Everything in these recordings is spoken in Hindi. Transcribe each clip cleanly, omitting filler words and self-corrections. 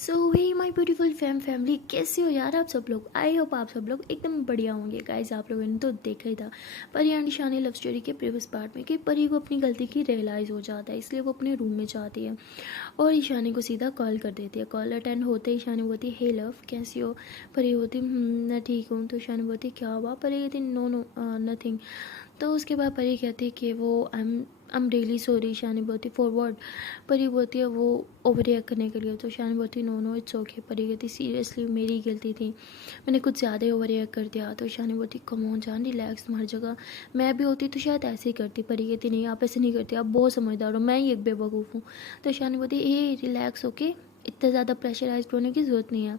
So hey my beautiful family, कैसे हो यार आप सब लोग। आई होप आप सब लोग एकदम बढ़िया होंगे। गाइस, आप लोगों ने तो देखा ही था परी एंड ईशानी लव स्टोरी के प्रीवियस पार्ट में कि परी को अपनी गलती की रियलाइज़ हो जाता है, इसलिए वो अपने रूम में जाती है और ईशानी को सीधा कॉल कर देती है। कॉल अटेंड होते ही ईशानी बोलती है हे लव कैसी हो। परी होती मैं ठीक हूँ। तो ईशानी बोलती क्या हुआ। परी कहती नो नो नथिंग। तो उसके बाद परी कहती है कि वो I am really sorry. Ishani बोलती फॉरवर्ड। परी बोलती है वो ओवर रिएक्ट करने के लिए। तो ईशानी बोलती नो नो इट्स ओके। परी कहती सीरियसली मेरी गलती थी, मैंने कुछ ज़्यादा ही ओवर रिएक्ट कर दिया। तो ईशानी बोलती कम ऑन जान रिलैक्स, तुम्हारी जगह मैं भी होती तो शायद ऐसे ही करती। परी कहती नहीं आप ऐसे नहीं करती, आप बहुत समझदार हो, मैं ही एक बेवकूफ़ हूँ। तो ईशानी बोलती ए रिलैक्स ओके, इतना ज़्यादा प्रेशराइज होने की ज़रूरत नहीं है।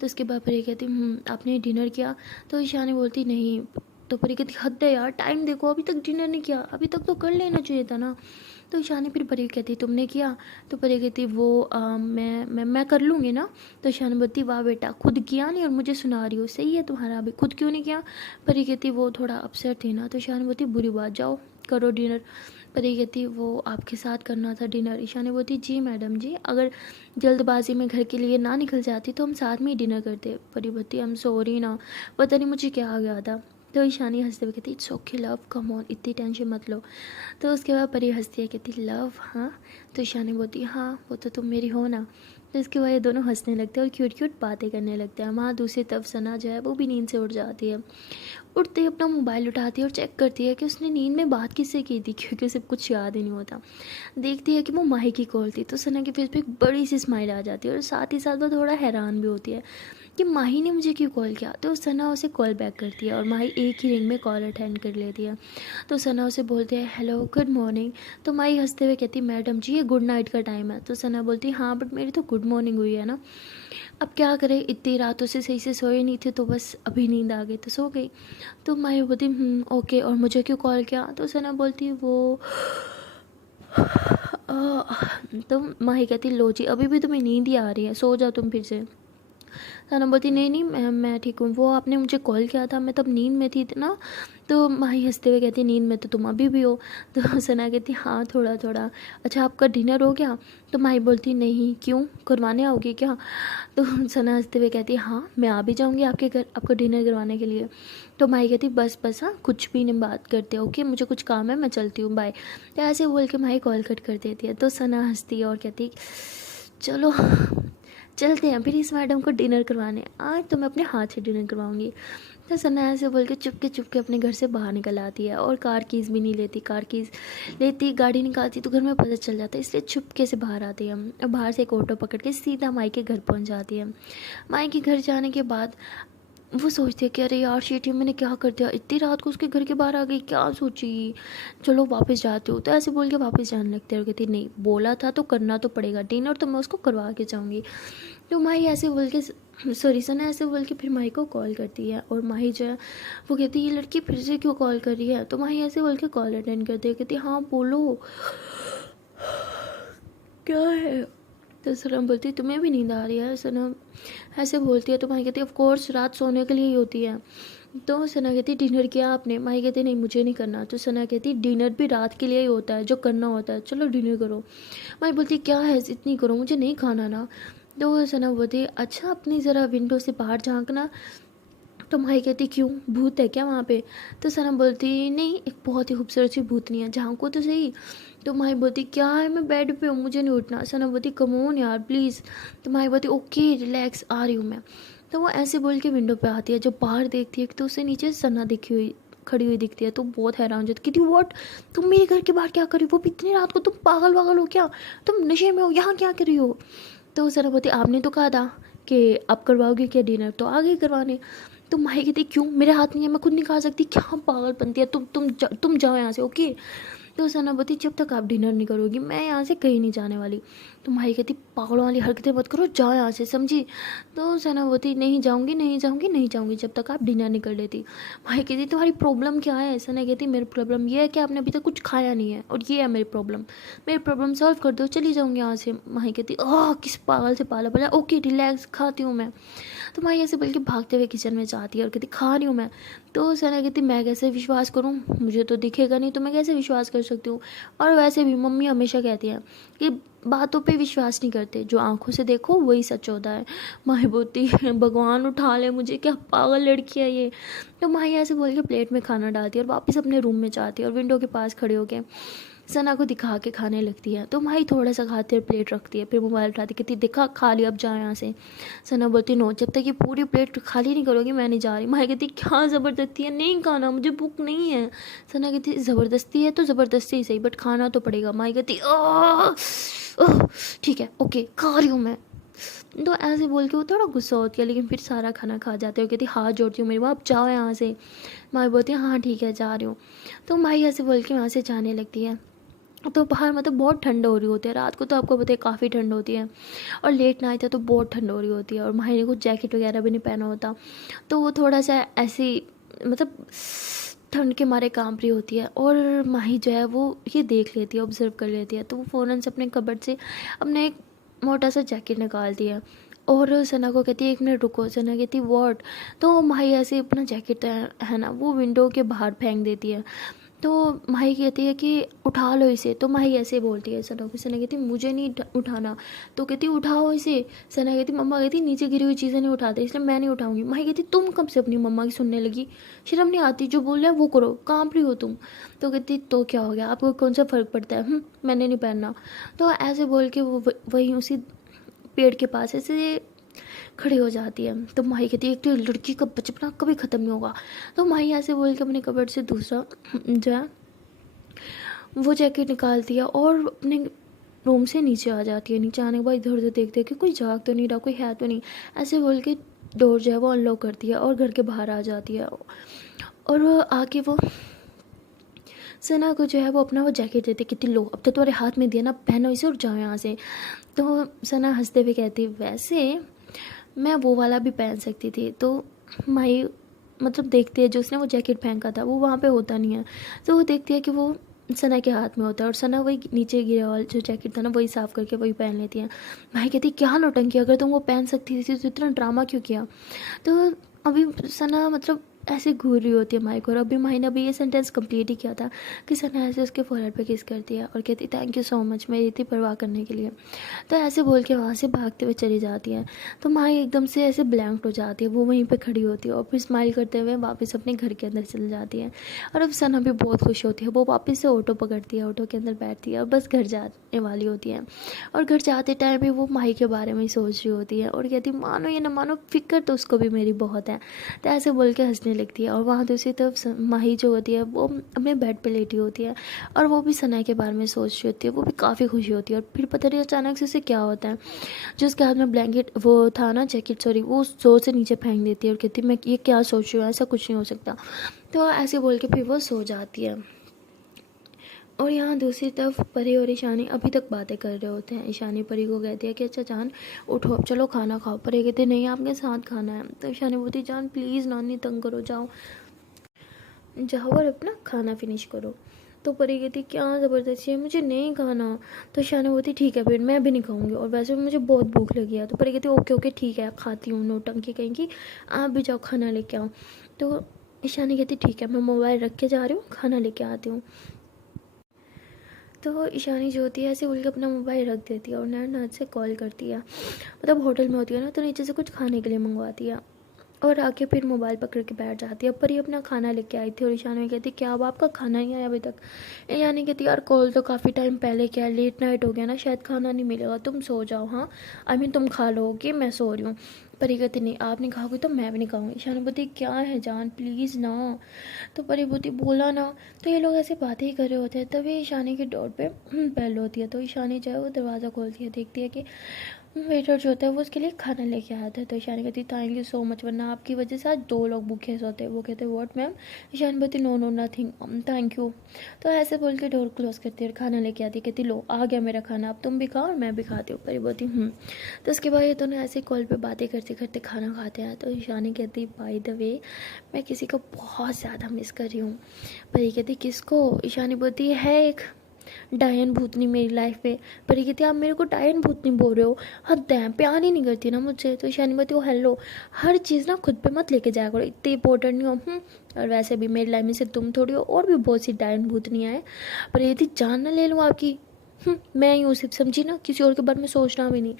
तो उसके बाद परी कहती आपने डिनर किया। तो ईशानी बोलती नहीं। तो परी कहती हद है यार, टाइम देखो अभी तक डिनर नहीं किया, अभी तक तो कर लेना चाहिए था ना। तो ईशानी फिर परी कहती तुमने किया। तो परी कहती वो मैं कर लूँगी ना। तो ईशानी बोलती वाह बेटा, खुद किया नहीं और मुझे सुना रही हो, सही है तुम्हारा, अभी खुद क्यों नहीं किया। परी कहती वो थोड़ा अपसेट थी ना। तो ईशानी बोलती बुरी बात, जाओ करो डिनर। परी कहती वो आपके साथ करना था डिनर। ईशानी बोलती जी मैडम जी, अगर जल्दबाजी में घर के लिए ना निकल जाती तो हम साथ में ही डिनर करते। परी बोलती आई एम सॉरी ना, पता नहीं मुझे क्या आ गया था। तो ईशानी हंसते हुए कहती it's okay love, come on इतनी टेंशन मत लो। तो उसके बाद परी हंसती है, कहती लव हाँ। तो ईशानी बोलती हाँ वो तो तुम मेरी हो ना। तो इसके बाद ये दोनों हंसने लगते हैं और क्यूट क्यूट बातें करने लगते हैं। वहाँ दूसरी तरफ सना जो है वो भी नींद से उठ जाती है। उठते ही अपना मोबाइल उठाती है और चेक करती है कि उसने नींद में बात किससे की थी, क्योंकि उसे कुछ याद ही नहीं होता। देखती है कि वो माही की कॉल थी। तो सना के फेस पे एक बड़ी सी स्माइल आ जाती है और साथ ही साथ वो थोड़ा हैरान भी होती है कि माही ने मुझे क्यों कॉल किया। तो सना उसे कॉल बैक करती है और माही एक ही रिंग में कॉल अटेंड कर लेती है। तो सना उसे बोलती है हेलो गुड मॉर्निंग। तो माही हंसते हुए कहती मैडम जी ये गुड नाइट का टाइम है। तो सना बोलती हाँ बट मेरी तो गुड मॉर्निंग हुई है ना। अब क्या करें, इतनी रातों से सही से सोए नहीं थे तो बस अभी नींद आ गई तो सो गई। तो माही बोलती ओके और मुझे क्यों कॉल किया। तो सना बोलती वो तो माही कहती लो जी अभी भी तुम्हें नींद ही आ रही है, सो जाओ तुम फिर से। सना बोलती नहीं नहीं मैं ठीक हूँ, वो आपने मुझे कॉल किया था मैं तब नींद में थी ना। तो माही हंसते हुए कहती नींद में तो तुम अभी भी हो। तो सना कहती हाँ थोड़ा थोड़ा। अच्छा आपका डिनर हो गया। तो माही बोलती नहीं, क्यों करवाने आओगी क्या। तो सना हंसते हुए कहती हाँ मैं आ भी जाऊँगी आपके घर आपको डिनर करवाने के लिए। तो माही कहती बस बस हाँ कुछ भी नहीं बात करते ओके, मुझे कुछ काम है मैं चलती हूँ बाय। तो ऐसे बोल के माही कॉल कट कर देती है। तो सना हंसती है और कहती चलो चलते हैं फिर इस मैडम को डिनर करवाने, आज तो मैं अपने हाथ से डिनर करवाऊंगी। तो सना ऐसे बोल के चुपके अपने घर से बाहर निकल आती है और कार कीज़ भी नहीं लेती। कार कीज़ लेती गाड़ी निकालती तो घर में पता चल जाता है, इसलिए चुपके से बाहर आती है और बाहर से एक ऑटो पकड़ के सीधा माई के घर पहुंच जाती है। माई के घर जाने के बाद वो सोचती है कि अरे यार शिट ये मैंने क्या कर दिया, इतनी रात को उसके घर के बाहर आ गई, क्या सोची, चलो वापस जाती हूँ। तो ऐसे बोल के वापस जाने लगते हैं और कहती नहीं बोला था तो करना तो पड़ेगा, डिनर तो मैं उसको करवा के जाऊँगी। तो माही ऐसे बोल के सॉरी सना ऐसे बोल के फिर माही को कॉल करती है और माही जो है वो कहती है ये लड़की फिर से क्यों कॉल कर रही है। तो माही ऐसे बोल के कॉल अटेंड करती है, कहती हाँ बोलो क्या है। तो सनम बोलती है तुम्हें भी नींद आ रही है। सनम ऐसे बोलती है तो माही कहती है ऑफ कोर्स रात सोने के लिए ही होती है। तो सना कहती डिनर किया आपने। माही कहती नहीं मुझे नहीं करना। तो सना कहती डिनर भी रात के लिए ही होता है जो करना होता है, चलो डिनर करो। माही बोलती क्या है इतनी करो मुझे नहीं खाना ना। तो सना बोलती अच्छा अपनी ज़रा विंडो से बाहर झांकना। तो माही कहती क्यों भूत है क्या वहाँ पे। तो सना बोलती नहीं एक बहुत ही खूबसूरत सी भूतनी है, झांको तो सही। तो माही बोलती क्या है मैं बेड पे हूँ मुझे नहीं उठना। सना बोलती कमोन यार प्लीज़। तो माही बोलती ओके रिलैक्स आ रही हूँ मैं। तो वो ऐसे बोल के विंडो पे आती है, जब बाहर देखती है तो उससे नीचे सना दिखी हुई खड़ी हुई दिखती है। तो बहुत हैरान हो जाती, कहती व्हाट तुम मेरे घर के बाहर क्या कर रही हो, वो भी इतनी रात को, तुम पागल वागल हो क्या, तुम नशे में हो, यहाँ क्या कर रही हो। तो सना बोलती आपने तो कहा था कि आप करवाओगे क्या डिनर, तो आ गई करवाने। तो माही कहती क्यों मेरे हाथ नहीं है मैं खुद नहीं खा सकती, क्या पागल बनती है तुम जाओ यहाँ से ओके। तो सना बोलती जब तक आप डिनर नहीं करोगी मैं यहाँ से कहीं नहीं जाने वाली। तो माही कहती पागलों वाली हरकतें मत करो, जाओ यहाँ से समझी। तो सना बोलती नहीं जाऊँगी नहीं जाऊँगी नहीं जाऊँगी जब तक आप डिनर नहीं कर लेती। माही कहती तुम्हारी प्रॉब्लम क्या है। सना कहती मेरी प्रॉब्लम ये है कि आपने अभी तक कुछ खाया नहीं है और ये है मेरी प्रॉब्लम सॉल्व कर दो चली जाऊँगी यहाँ से। माही कहती किस पागल से पाला पड़ा, ओके रिलैक्स खाती हूँ मैं। तो माही ऐसे बल्कि भागते हुए किचन में जाती है और कहती खा रही हूँ मैं। तो सना कहती मैं कैसे विश्वास करूँ, मुझे तो दिखेगा नहीं तो मैं कैसे विश्वास कर सकती हूँ। और वैसे भी मम्मी हमेशा कहती हैं कि बातों पे विश्वास नहीं करते, जो आंखों से देखो वही सच होता है। माही बोलती है भगवान उठा ले मुझे, क्या पागल लड़की है ये। तो माही ऐसे बोल के प्लेट में खाना डालती है और वापस अपने रूम में जाती है और विंडो के पास खड़े होके सना को दिखा के खाने लगती है। तो माही थोड़ा सा खाती है, प्लेट रखती है, फिर मोबाइल उठाती, कहती दिखा खा लिया अब जा यहाँ से। सना बोलती नो, जब तक ये पूरी प्लेट खाली नहीं करोगी मैं नहीं जा रही। माही कहती क्या ज़बरदस्ती है, नहीं खाना, मुझे भूख नहीं है। सना कहती ज़बरदस्ती है तो ज़बरदस्ती ही सही, बट खाना तो पड़ेगा। माही कहती ओह ठीक है ओके खा रही हूँ मैं। तो ऐसे बोल के वो थोड़ा गुस्सा होती है, लेकिन फिर सारा खाना खा जाते हो। कहती हाथ जोड़ती हूँ मेरी माँ, अब जाओ यहाँ से। माँ बोलती है हाँ ठीक है जा रही हूँ। तो माही ऐसे बोल के वहाँ से जाने लगती है। तो बाहर मतलब बहुत ठंड हो रही होती है, रात को तो आपको पता है काफ़ी ठंड होती है, और लेट नाइट है तो बहुत ठंड हो रही होती है, और माही ने कुछ जैकेट वगैरह भी नहीं पहना होता, तो वो थोड़ा सा ऐसी मतलब ठंड के मारे कांप रही होती है। और माही जो है वो ये देख लेती है, ऑब्जर्व कर लेती है, तो वो फ़ौरन से अपने कबर्ड से अपने एक मोटा सा जैकेट निकालती है और सना को कहती है 1 मिनट रुको। सना कहती वॉट। तो माही ऐसे अपना जैकेट है ना वो विंडो के बाहर फेंक देती है। तो माही कहती है कि उठा लो इसे। तो माही ऐसे बोलती है सना को। सना कहती मुझे नहीं उठाना। तो कहती उठाओ इसे। सना कहती मम्मा कहती नीचे गिरी हुई चीज़ें नहीं उठाते, इसलिए मैं नहीं उठाऊंगी। माही कहती तुम कब से अपनी मम्मा की सुनने लगी, शर्म नहीं आती, जो बोल रहे हैं वो करो, कांप रही हो तुम। तो कहती तो क्या हो गया, आपको कौन सा फ़र्क पड़ता है, मैंने नहीं पहनना। तो ऐसे बोल के वो वहीं उसी पेड़ के पास ऐसे खड़ी हो जाती है। तो माही कहती है एक तो लड़की का बचपना कभी ख़त्म नहीं होगा। तो माही ऐसे बोल के अपने कबर्ड से दूसरा जो है वो जैकेट निकालती है और अपने रूम से नीचे आ जाती है। नीचे आने के बाद इधर उधर देखते हैं कि कोई जाग तो नहीं रहा, कोई है तो नहीं। ऐसे बोल के डोर जो है वो अनलॉक करती है और घर के बाहर आ जाती है। और आके वो सना को जो है वो अपना वो जैकेट देते, कितनी लो अब तो तुम्हारे हाथ में दिया ना, पहनो इसे और जाओ यहाँ से। तो सना हंसते हुए कहती वैसे मैं वो वाला भी पहन सकती थी। तो माही मतलब देखती है जो उसने वो जैकेट फेंका था वो वहाँ पे होता नहीं है, तो वो देखती है कि वो सना के हाथ में होता है, और सना वही नीचे गिरा वाला जो जैकेट था ना वही साफ़ करके वही पहन लेती है। माही कहती क्या नौटंकी, अगर तुम वो पहन सकती थी तो इतना ड्रामा क्यों किया। तो अभी सना मतलब ऐसे घूर रही होती है माही को, और अभी माही ने अभी ये सेंटेंस कंप्लीट ही किया था कि सना ऐसे उसके फोरहेड पे किस करती है और कहती थैंक यू सो मच मेरी इतनी परवाह करने के लिए। तो ऐसे बोल के वहाँ से भागते हुए चली जाती है। तो माही एकदम से ऐसे ब्लैंक हो जाती है, वो वहीं पे खड़ी होती है और फिर स्माइल करते हुए वापस अपने घर के अंदर चली जाती है। और अब सना भी बहुत खुश होती है, वो वापस से ऑटो पकड़ती है, ऑटो के अंदर बैठती है और बस घर जाने वाली होती है। और घर जाते टाइम भी वो माही के बारे में ही सोच रही होती है और कहती मानो या ना मानो फिक्र तो उसको भी मेरी बहुत है। तो ऐसे बोल के हंसने लगती है। और वहाँ दूसरी तरफ माही जो होती है वो अपने बेड पे लेटी होती है और वो भी सना के बारे में सोच रही होती है, वो भी काफ़ी खुशी होती है। और फिर पता नहीं अचानक से उसे क्या होता है, जो उसके हाथ में ब्लैंकेट वो था ना जैकेट सॉरी, वो जोर से नीचे फेंक देती है और कहती है मैं ये क्या सोच रही हूँ, ऐसा कुछ नहीं हो सकता। तो ऐसे बोल के फिर वो सो जाती है। और यहाँ दूसरी तरफ परी और ईशानी अभी तक बातें कर रहे होते हैं। ईशानी परी को कहती है कि अच्छा जान उठो अब चलो खाना खाओ। परी कहती नहीं आपके साथ खाना है। तो ईशानी बोलती जान प्लीज़ नानी तंग करो, जाओ जाओ और अपना खाना फिनिश करो। तो परी कहती क्या ज़बरदस्ती है, मुझे नहीं खाना। तो ईशानी बोलती ठीक है फिर मैं भी नहीं खाऊंगी, और वैसे भी मुझे बहुत भूख लगी है। तो परी कहती ओके ओके ठीक है खाती हूँ, नौटंकी कहेंगी, आप भी जाओ खाना लेके आओ। तो ईशानी कहती ठीक है मैं मोबाइल रख के जा रही हूँ, खाना लेके आती हूँ। तो ईशानी जो होती है ऐसे उठ के अपना मोबाइल रख देती है और नाथ से कॉल करती है। मतलब होटल में होती है ना, तो नीचे से कुछ खाने के लिए मंगवाती है और आके फिर मोबाइल पकड़ के बैठ जाती है। पर ये अपना खाना लेके आई थी और ईशानी कहती क्या अब आपका खाना नहीं आया अभी तक। ईशानी कहती यार कॉल तो काफ़ी टाइम पहले किया, लेट नाइट हो गया ना, शायद खाना नहीं मिलेगा, तुम सो जाओ। हाँ आई मीन तुम खा लोगे, मैं सो रही हूँ। परी कहती नहीं आप नहीं खाओगी तो मैं भी नहीं खाऊंगी। ईशानी बोलती क्या है जान प्लीज़ ना। तो परी बोलती बोला ना। तो ये लोग ऐसे बातें ही कर रहे होते हैं, तभी ईशानी की डोर पे बेल होती है। तो ईशानी जो है वो दरवाज़ा खोलती है, देखती है कि वेटर जो होता है वो उसके लिए खाना लेके आया था। तो ईशानी कहती थैंक यू सो मच, वरना आपकी वजह से आज 2 लोग भूखे सोते। वो कहते व्हाट मैम। ईशानी बोलती no no nothing thank you. तो ऐसे बोल के डोर क्लोज करती है और खाना लेके आती, कहती लो आ गया मेरा खाना, अब तुम भी खाओ और मैं भी खाती हूँ। परी बोलती तो उसके बाद ये दोनों ऐसे कॉल पे बातें करते करते खाना खाते हैं। तो ईशानी कहती बाय द वे मैं किसी को बहुत ज़्यादा मिस कर रही हूँ। परी कहती किसको। ईशानी बोलती है एक डायन भूतनी मेरी लाइफ में। परी कहती आप मेरे को डायन भूतनी बोल रहे हो, हद है, प्यार ही नहीं करती ना मुझसे। तो ईशानी बोलती हो हेलो हर चीज़ ना खुद पे मत लेके जाया करो, इतनी इंपॉर्टेंट नहीं हो। और वैसे भी मेरी लाइफ में से तुम थोड़ी हो, और भी बहुत सी डायन भूतनियाँ हैं। पर यदि जान ना ले लूँ आपकी, मैं ही हूँ सिर्फ, समझी ना, किसी और के बारे में सोचना भी नहीं।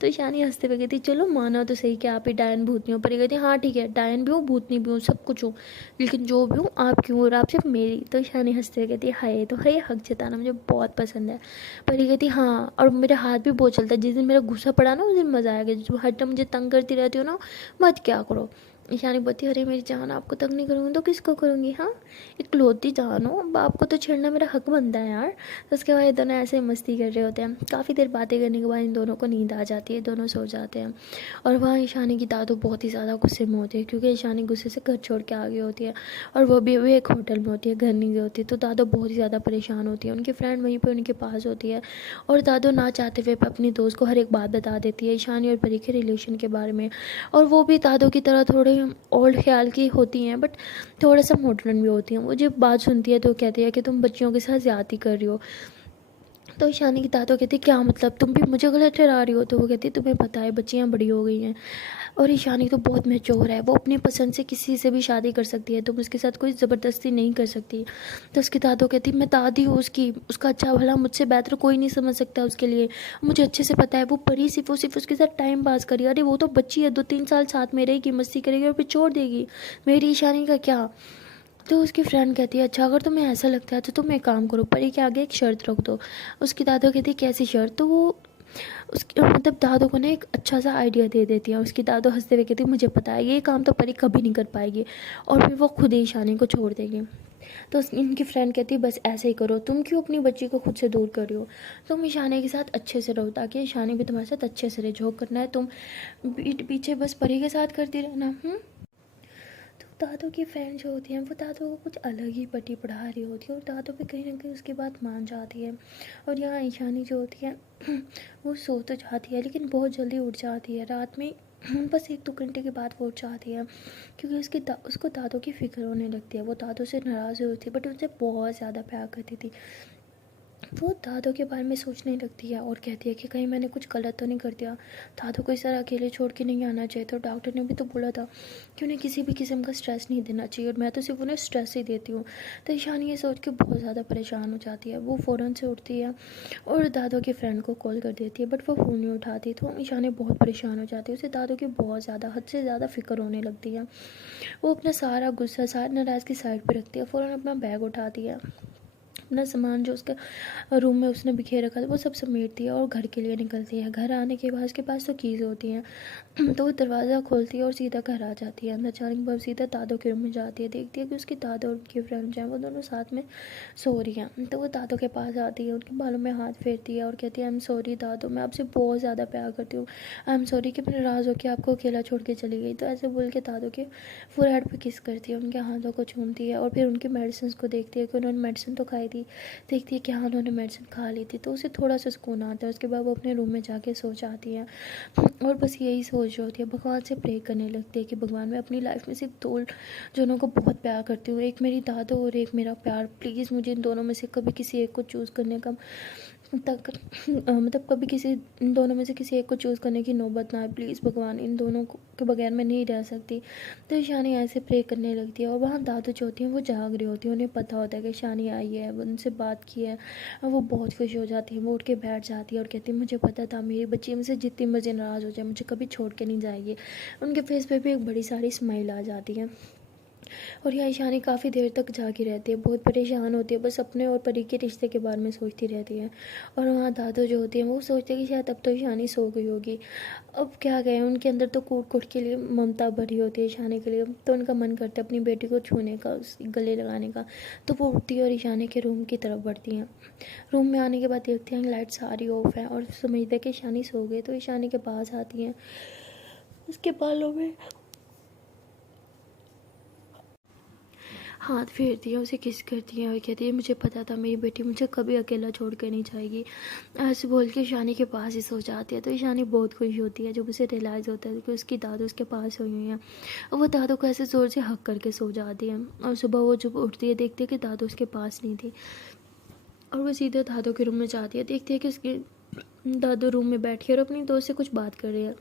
तो ईशानी हंसते हुए कहती चलो माना तो सही कि आप ही डायन भूतनी हो। परी कहती हाँ ठीक है, डायन भी हूँ भूतनी भी हूँ सब कुछ हूँ, लेकिन जो भी हूँ आप क्यों और आप सिर्फ मेरी। तो ईशानी हंसते हुए कहती हाय, तो है हक जताना मुझे बहुत पसंद है। परी कहती हाँ, और मेरा हाथ भी बहुत चलता है, जिस दिन मेरा गुस्सा पड़ा ना उस दिन मज़ा आएगा, जो हर टाइम मुझे तंग करती रहती हो ना, मत क्या करो। ईशानी बोलती अरे मेरी जान, आपको तंग नहीं करूँगी तो किसको करूँगी, हाँ इकलौती जान हो, बाप को तो छेड़ना मेरा हक बनता है यार। तो उसके बाद ये दोनों ऐसे ही मस्ती कर रहे होते हैं। काफ़ी देर बातें करने के बाद इन दोनों को नींद आ जाती है, दोनों सो जाते हैं। और वहाँ ईशानी की दादू बहुत ही ज़्यादा गुस्से में होती है, क्योंकि ईशानी गुस्से से घर छोड़ के आ गई होती है, और वो भी एक होटल में होती है, घर नहीं गई होती। तो दादू बहुत ही ज़्यादा परेशान होती है, उनकी फ्रेंड वहीं पर उनके पास होती है, और दादू ना चाहते हुए अपनी दोस्त को हर एक बात बता देती है ईशानी और परी के रिलेशन के बारे में। और वो भी दादू की तरह थोड़े ओल्ड ख्याल की होती हैं, बट थोड़ा सा मॉडर्न भी होती हैं। वो जब बात सुनती है तो कहती है कि तुम बच्चियों के साथ ज़्यादती कर रही हो। तो ईशानी की दादू कहती क्या मतलब, तुम भी मुझे गलत ठहरा रही हो। तो वो कहती तुम्हें पता है बच्चियाँ बड़ी हो गई हैं, और ईशानी तो बहुत मैच्योर है, वो अपनी पसंद से किसी से भी शादी कर सकती है, तुम उसके साथ कोई ज़बरदस्ती नहीं कर सकती। तो उसकी दादू कहती मैं दादी हूँ उसकी, उसका अच्छा भला मुझसे बेहतर कोई नहीं समझ सकता उसके लिए, मुझे अच्छे से पता है। वो परी सिर्फ उसके साथ टाइम पास करी, अरे वो तो बच्ची है, 2-3 साल साथ में रहेगी, मस्ती करेगी और फिर छोड़ देगी, मेरी ईशानी का क्या। तो उसकी फ्रेंड कहती है अच्छा अगर तुम्हें ऐसा लगता है तो तुम एक काम करो, परी के आगे एक शर्त रख दो। उसकी दादू कहती है कैसी शर्त। तो वो उसकी मतलब दादू को ना एक अच्छा सा आइडिया दे देती है। उसकी दादू हंसते हुए कहती है मुझे पता है ये काम तो परी कभी नहीं कर पाएगी, और फिर वो खुद ही ईशानी को छोड़ देगी। तो इनकी फ्रेंड कहती है बस ऐसे ही करो, तुम क्यों अपनी बच्ची को खुद से दूर कर रही हो, तुम ईशानी के साथ अच्छे से रहो, ताकि ईशानी भी तुम्हारे साथ अच्छे से रहे, जो करना है तुम पीछे बस परी के साथ करती रहना। तो दादू की फ्रेंड जो होती हैं वो दादू को कुछ अलग ही पट्टी पढ़ा रही होती है, और दादू भी कहीं ना कहीं उसकी बात मान जाती है। और यहाँ ईशानी जो होती है वो सो तो जाती है, लेकिन बहुत जल्दी उठ जाती है रात में। बस 1-2 घंटे के बाद वो उठ जाती है, क्योंकि उसको दादू की फ़िक्र होने लगती है। वो दादू से नाराज़ हुई थी, बट उनसे बहुत ज़्यादा प्यार करती थी। वो दादू के बारे में सोचने लगती है और कहती है कि कहीं मैंने कुछ गलत तो नहीं कर दिया, दादू को इस तरह अकेले छोड़ के नहीं आना चाहिए। तो डॉक्टर ने भी तो बोला था कि उन्हें किसी भी किस्म का स्ट्रेस नहीं देना चाहिए, और मैं तो सिर्फ उन्हें स्ट्रेस ही देती हूँ। तो ईशानी ये सोच के बहुत ज़्यादा परेशान हो जाती है। वो फ़ौरन से उठती है और दादू की फ्रेंड को कॉल कर देती है, बट वो फ़ोन नहीं उठाती। तो ईशानी बहुत परेशान हो जाती है, उसे दादू की बहुत ज़्यादा हद से ज़्यादा फ़िक्र होने लगती है। वो अपना सारा गुस्सा सारी नाराज़गी साइड पर रखती है, फ़ौरन अपना बैग उठाती है, अपना सामान जो उसका रूम में उसने बिखेर रखा था वो सब समेटती है और घर के लिए निकलती है। घर आने के बाद उसके पास तो कीज़ होती हैं, तो वो दरवाज़ा खोलती है और सीधा घर आ जाती है। अंदर जाने के बाद सीधा दादू के रूम में जाती है, देखती है कि उसकी दादू और उनकी फ्रेंड जो हैं वो दोनों साथ में सो रही हैं। तो वो दादू के पास आती है, उनके बालों में हाथ फेरती है और कहती है आई एम सॉरी दादू, मैं आपसे बहुत ज़्यादा प्यार करती हूँ, आई एम सॉरी कि मैं नाराज़ होकर आपको अकेला छोड़ के चली गई। तो ऐसे बोल के दादू के फोरहेड पर किस करती है, उनके हाथों को चूमती है, और फिर उनकी मेडिसिन को देखती है कि उन्होंने मेडिसिन तो खाई थी, देखती है कि हाँ उन्होंने मेडिसिन खा ली थी। तो उसे थोड़ा सा सुकून आता है। उसके बाद वो अपने रूम में जाके सो जाती है, और बस यही सोच रही होती है, भगवान से प्रे करने लगती है कि भगवान मैं अपनी लाइफ में सिर्फ 2 जनों को बहुत प्यार करती हूँ, एक मेरी दादू और एक मेरा प्यार, प्लीज़ मुझे इन दोनों में से कभी किसी एक को चूज़ करने का तक मतलब कभी किसी इन दोनों में से किसी एक को चूज़ करने की नौबत ना आए, प्लीज़ भगवान इन दोनों के बगैर मैं नहीं रह सकती। तो शानी ऐसे प्रे करने लगती है, और वहाँ दादू जो होती हैं वो जाग रही होती हैं, उन्हें पता होता है कि शानी आई है, उनसे बात की है, और वो बहुत खुश हो जाती है। वो उठ के बैठ जाती है और कहती है मुझे पता था मेरी बच्ची मुझसे जितनी मर्जी नाराज़ हो जाए मुझे कभी छोड़ के नहीं जाएगी। उनके फेस पे भी एक बड़ी सारी स्माइल आ जाती है। और यहाँ ईशानी काफ़ी देर तक जागी रहती है, बहुत परेशान होती है, बस अपने और परी के रिश्ते के बारे में सोचती रहती है। और वहाँ दादू जो होती हैं वो सोचते हैं कि शायद अब तो ईशानी सो गई होगी। अब क्या गए उनके अंदर तो कूट कूट के लिए ममता भरी होती है ईशानी के लिए, तो उनका मन करता है अपनी बेटी को छूने का, गले लगाने का। तो वो उठती है और ईशानी के रूम की तरफ बढ़ती हैं। रूम में आने के बाद देखती हैं लाइट सारी ऑफ है, और समझते हैं कि ईशानी सो गई। तो ईशानी के पास आती हैं, उसके बालों में हाथ फेरती है, उसे किस करती है और कहती है मुझे पता था मेरी बेटी मुझे कभी अकेला छोड़ कर नहीं जाएगी। ऐसे बोल के ईशानी के पास ही सो जाती है। तो ईशानी बहुत खुश होती है जब उसे रियलाइज़ होता है कि उसकी दादू उसके पास हुई हुई हैं, और वो दादू को ऐसे ज़ोर से हक करके सो जाती है। और सुबह वो जब उठती है देखती है कि दादू उसके पास नहीं थी, और वो सीधे दादू के रूम में जाती है, देखती है कि उसके दादू रूम में बैठी है और अपनी दोस्त से कुछ बात कर रही है।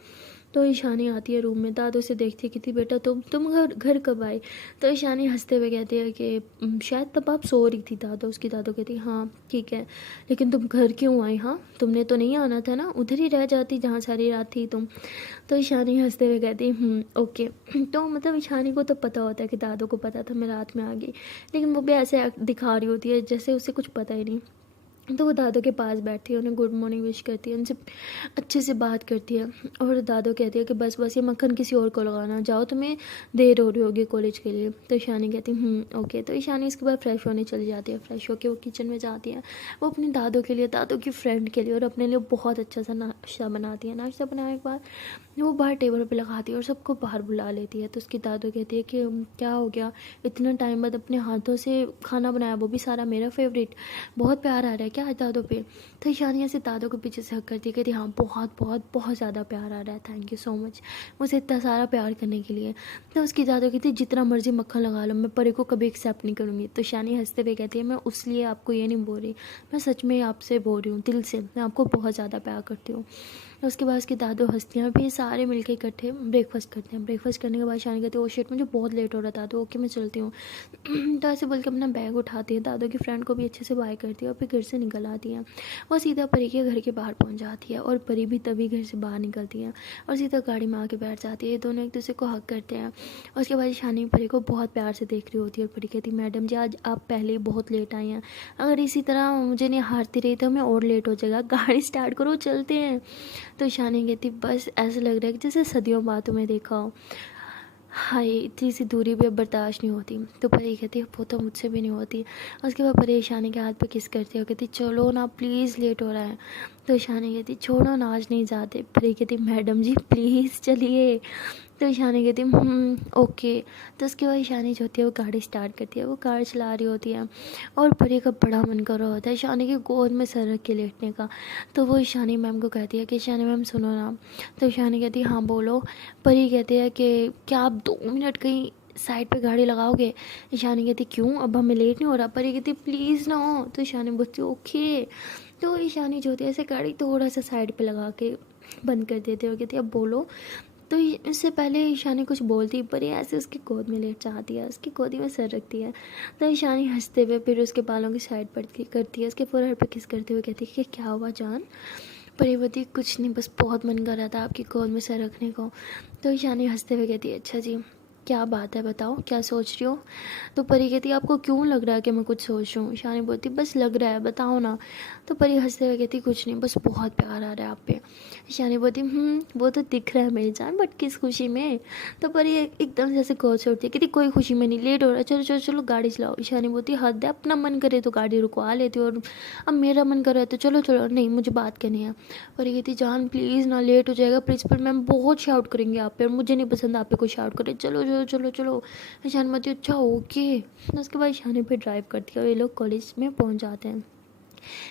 तो ईशानी आती है रूम में, दादू से देखती है कि थी बेटा तुम घर घर कब आए? तो ईशानी हंसते हुए कहती है कि शायद तब आप सो रही थी दादू। उसकी दादू कहती है हाँ ठीक है, लेकिन तुम घर क्यों आई? हाँ तुमने तो नहीं आना था ना, उधर ही रह जाती जहाँ सारी रात थी तुम। तो ईशानी हंसते हुए कहती ओके। तो मतलब ईशानी को तो पता होता है कि दादू को पता था मैं रात में आ गई, लेकिन वो भी ऐसे दिखा रही होती है जैसे उसे कुछ पता ही नहीं। तो वो दादू के पास बैठती है, उन्हें गुड मॉर्निंग विश करती है, उनसे अच्छे से बात करती है। और दादू कहती है कि बस बस ये मक्खन किसी और को लगाना, जाओ तुम्हें देर हो रही होगी कॉलेज के लिए। तो ईशानी कहती है ओके। तो ईशानी इसके बाद फ्रेश होने चली जाती है। फ्रेश होकर वो किचन में जाती है, वो अपने दादू के लिए, दादू की फ्रेंड के लिए और अपने लिए बहुत अच्छा सा नाश्ता बनाती है। नाश्ता बनाने के बाद वो बाहर टेबल पे लगाती है और सबको बाहर बुला लेती है। तो उसकी दादू कहती है कि क्या हो गया, इतना टाइम बाद अपने हाथों से खाना बनाया, वो भी सारा मेरा फेवरेट, बहुत प्यार आ रहा है क्या आज दादू पे? तो ईशानिया से दादू के पीछे से हक करती है, कहती हाँ बहुत बहुत बहुत ज़्यादा प्यार आ रहा है, थैंक यू सो मच मुझे इतना सारा प्यार करने के लिए। तो उसकी दादू कहती जितना मर्जी मक्खन लगा लो, मैं परी को कभी एक्सेप्ट नहीं करूँगी। तो ईशानी हंसते हुए कहती है मैं उस लिए आपको ये नहीं बोल रही, मैं सच में आपसे बोल रही हूँ, दिल से, मैं आपको बहुत ज़्यादा प्यार करती हूँ। उसके बाद उसकी दादू हंसती हैं, फिर सारे मिलके इकट्ठे ब्रेकफास्ट करते हैं। ब्रेकफास्ट करने के बाद शानी कहती है ओ शिट मुझे बहुत लेट हो रहा था, तो ओके मैं चलती हूँ। तो ऐसे बोल के अपना बैग उठाती है, दादू की फ्रेंड को भी अच्छे से बाय करती है और फिर घर से निकल आती है। वो सीधा परी के घर के बाहर पहुँच जाती है और परी भी तभी घर से बाहर निकलती है और सीधा गाड़ी में आके बैठ जाती है। दोनों एक दूसरे को हक करते हैं। और उसके बाद शानी परी को बहुत प्यार से देख रही होती है और परी कहती मैडम जी आज आप पहले ही बहुत लेट आई हैं, अगर इसी तरह मुझे नहीं हारती रही तो मैं और लेट हो जाएगा, गाड़ी स्टार्ट करो चलते हैं। तो शानी कहती बस ऐसा लग रहा है कि जैसे सदियों बाद तुम्हें देखा हो, हाय इतनी सी दूरी भी अब बर्दाश्त नहीं होती। तो परी कहती है वो तो मुझसे भी नहीं होती। उसके बाद परी ईशानी के हाथ पे किस करती है, कहती चलो ना प्लीज़ लेट हो रहा है। तो ईशानी कहती छोड़ो ना आज नहीं जाते। परी कहती मैडम जी प्लीज़ चलिए। तो ईशानी कहती ओके। तो उसके बाद ईशानी जो होती है वो गाड़ी स्टार्ट करती है, वो कार चला रही होती है और परी का बड़ा मन कर रहा होता है ईशानी की गोद में सर रख के लेटने का। तो वो ईशानी मैम को कहती है कि ईशानी मैम सुनो ना। तो ईशानी कहती है हाँ बोलो। परी कहती है कि क्या आप 2 मिनट कहीं साइड पे गाड़ी लगाओगे? ईशानी कहती क्यों, अब हमें लेट नहीं हो रहा? परी कहती प्लीज़ ना हो। तो ईशानी बोलती ओके। तो ईशानी जो होती है ऐसे गाड़ी थोड़ा सा साइड पे लगा के बंद कर देते हो, कहती अब बोलो। तो इससे पहले ईशानी कुछ बोलती पर ये ऐसे उसकी गोद में लेट जाती है, उसकी गोदी में सर रखती है। तो ईशानी हंसते हुए फिर उसके बालों की साइड पर करती है, उसके फोरहेड पर किस करते हुए कहती है कि क्या हुआ जान? परिवती कुछ नहीं, बस बहुत मन कर रहा था आपकी गोद में सर रखने को। तो ईशानी हंसते हुए कहती है अच्छा जी क्या बात है बताओ क्या सोच रही हो? तो परी कहती आपको क्यों लग रहा है कि मैं कुछ सोच रही हूँ? ईशानी बोलती बस लग रहा है बताओ ना। तो परी हंसते हुए कहती कुछ नहीं, बस बहुत प्यार आ रहा है आप पे। ईशानी बोलती वो तो दिख रहा है मेरी जान, बट किस खुशी में? तो परी एकदम जैसे गोद से उठती है, कहती कोई खुशी में नहीं, लेट हो रहा है, चलो चलो चलो गाड़ी चलाओ। ईशानी बोलती हद है, अपना मन करे तो गाड़ी रुकवा लेती और अब मेरा मन कर रहा है तो चलो चलो, नहीं मुझे बात करनी है। परी कहती जान प्लीज़ ना, लेट हो जाएगा, प्रिंसिपल मैम बहुत शाउट करेंगे आप पे और मुझे नहीं पसंद आप पे कोई शाउट करे, चलो चलो चलो चलो। ईशानी बोलती अच्छा ओके। उसके बाद ईशानी पे ड्राइव करती है और ये लोग कॉलेज में पहुंच जाते हैं।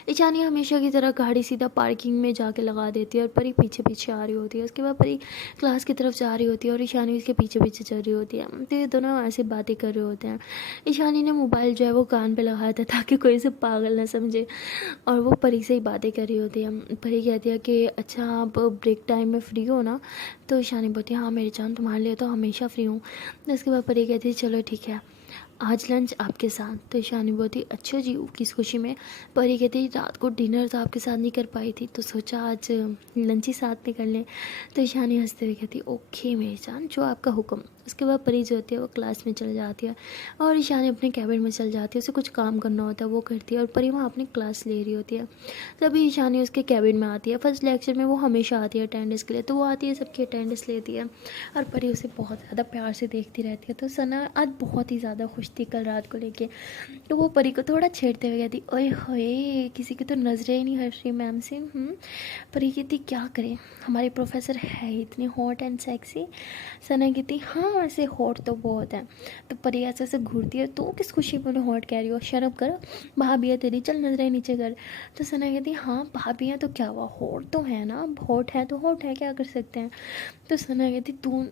ईशानी हमेशा की तरह गाड़ी सीधा पार्किंग में जाके लगा देती है और परी पीछे पीछे आ रही होती है। उसके बाद परी क्लास की तरफ जा रही होती है और ईशानी उसके पीछे पीछे चल रही होती है। तो ये दोनों ऐसे बातें कर रहे होते हैं। ईशानी ने मोबाइल जो है वो कान पे लगाया था ताकि कोई इसे पागल ना समझे और वो परी से ही बातें कर रही होती है। परी कहती है कि अच्छा आप ब्रेक टाइम में फ्री हो ना? तो ईशानी बोलती है हाँ मेरी जान तुम्हारे लिए तो हमेशा फ्री हूँ। उसके बाद परी कहती है चलो ठीक है आज लंच आपके साथ। तो ईशानी बोलती अच्छा जी किस खुशी में? परी कहती रात को डिनर तो आपके साथ नहीं कर पाई थी तो सोचा आज लंच ही साथ में कर लें। तो ईशानी हंसते हुए कहती ओके मेरी जान जो आपका हुक्म। उसके बाद परी जो होती है वो क्लास में चल जाती है और ईशानी अपने कैबिन में चल जाती है, उसे कुछ काम करना होता है वो करती है और परी वहाँ अपनी क्लास ले रही होती है। तभी ईशानी उसके कैबिन में आती है। फर्स्ट लेक्चर में वो हमेशा आती है अटेंडेंस के लिए, तो वो आती है सबकी अटेंडेंस लेती है और परी उसे बहुत ज़्यादा प्यार से देखती रहती है। तो सना आज बहुत ही ज़्यादा खुश थी कल रात को लेके, तो वो परी को थोड़ा छेड़ते हुए कहती ओए होए किसी की तो नजरें ही नहीं हट रही मैम से। परी कहती क्या करें हमारे प्रोफेसर है इतने हॉट एंड सेक्सी। सना कहती हाँ ऐसे हॉट तो बहुत है। तो परी ऐसे ऐसे घूरती है तो किस खुशी में उन्हें हॉट कह रही हो, शर्म कर, भाभी है तेरी, चल नजरें नीचे कर। तो सना कहती हाँ भाभी हैं तो क्या हुआ, हॉट तो है ना, हॉट है तो हॉट है, क्या कर सकते हैं। तो सना कहती तू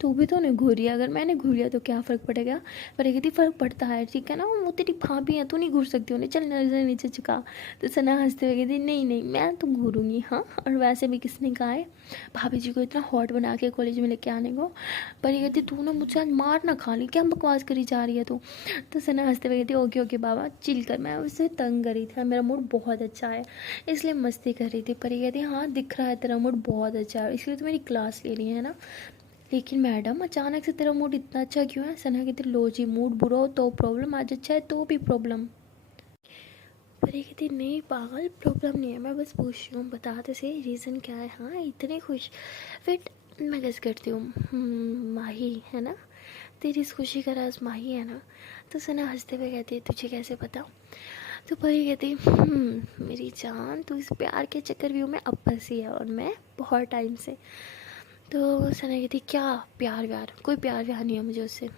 तू भी तो नहीं घूर रही है, अगर मैंने घूर लिया तो क्या फ़र्क पड़ेगा। पर ये कहती फ़र्क पड़ता है, ठीक है ना, वो तेरी भाभी है, तू नहीं घूर सकती उन्हें, चल नजर नीचे झुका। तो सना हंसते हुए कहती नहीं नहीं मैं तो घूरूंगी, हाँ, और वैसे भी किसने कहा है भाभी जी को इतना हॉट बना के कॉलेज में लेके आने को। पर ये कहती तू ना मुझसे आज मार ना खा ली, क्या बकवास करी जा रही है तू। तो सना हंसते हुए कहती ओके ओके बाबा चिल कर, मैं उससे तंग करी थी, मेरा मूड बहुत अच्छा है इसलिए मस्ती कर रही थी। पर ये कहती हाँ दिख रहा है तेरा मूड बहुत अच्छा है, इसलिए तो मेरी क्लास ले रही है ना। लेकिन मैडम अचानक से तेरा मूड इतना अच्छा क्यों है। सना कहती लो जी मूड बुरा हो तो प्रॉब्लम, आज अच्छा है तो भी प्रॉब्लम। पर ये कहती नहीं पागल प्रॉब्लम नहीं है, मैं बस पूछ रही हूँ बता तो सही रीज़न क्या है, हाँ इतने खुश। फिर मैं गेस करती हूँ माही है ना, तेरी इस खुशी का राज माही है ना। तो सना हंसते हुए कहती है तुझे कैसे पता। तो परी कहती मेरी जान तू इस प्यार के चक्कर व्यू में अब फंसी है और मैं बहुत टाइम से। तो सना कहती क्या प्यार व्यार, कोई प्यार व्यार नहीं है मुझे उससे।